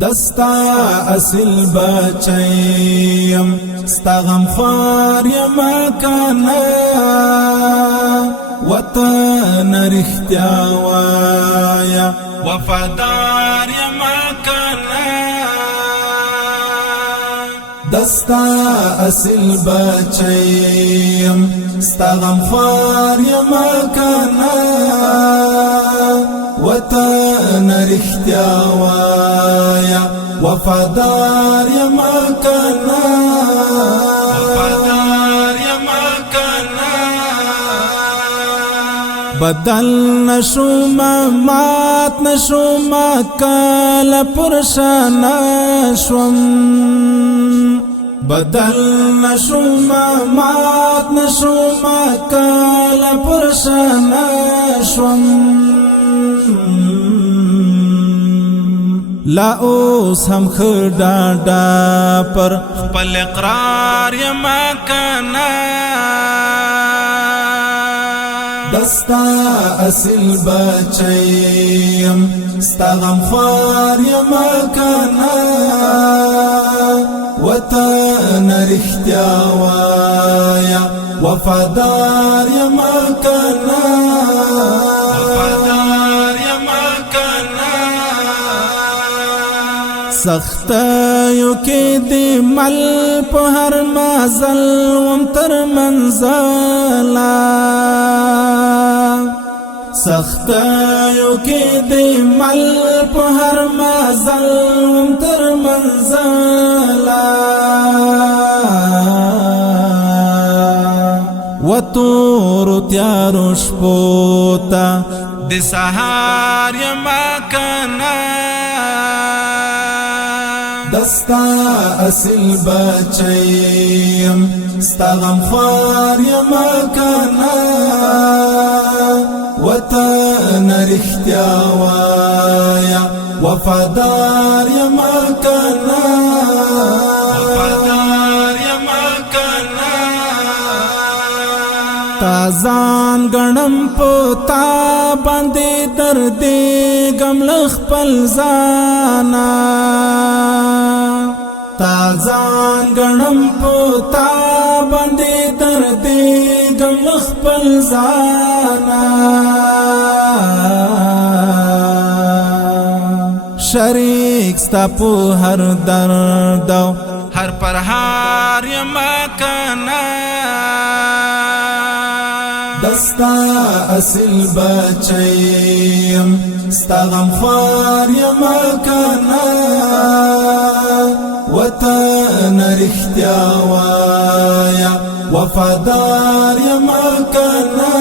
دستا اصل بچیم ستا غمخوار یما کانا وطن رختیا وایا وفادار یما کانا دستا اصل بچیم ستا غمخوار یما کانا وطن رختیا وایا وفادار یما کانا وفادار یما کانا بدل نشوم مات نشوم کال پرشان شوم بدل نشوم مات نشوم کال پرشان شوم لا اوس هم خډاډا پر خپل اقرار یما کانا دستا اصل بچیم ستا غمخوار یما کانا وطن رختیا وایا وفادار یما کانا وفادار یما کانا سختیو کې دی مل په هر مازل وم تر منزلا سختیو کې دی مل په هر مازل وم تر منزلا وتور تیارو شپوتا د سهار یما کانا دستا اصل بچیم ستا غمخوار یما کانا وطن رختیا وایا وفادار یما کانا وفادار یما کانا تازان گنم پتا باندې درد غم لخپل زانا تازان گنم پتا باندې درد غم لخپل زانا شریک ستا په هر درد هر پرهار یما کانا دستا اصل بچیم ستا غمخوار یما کانا وطن رختیا وایا وفادار یما کانا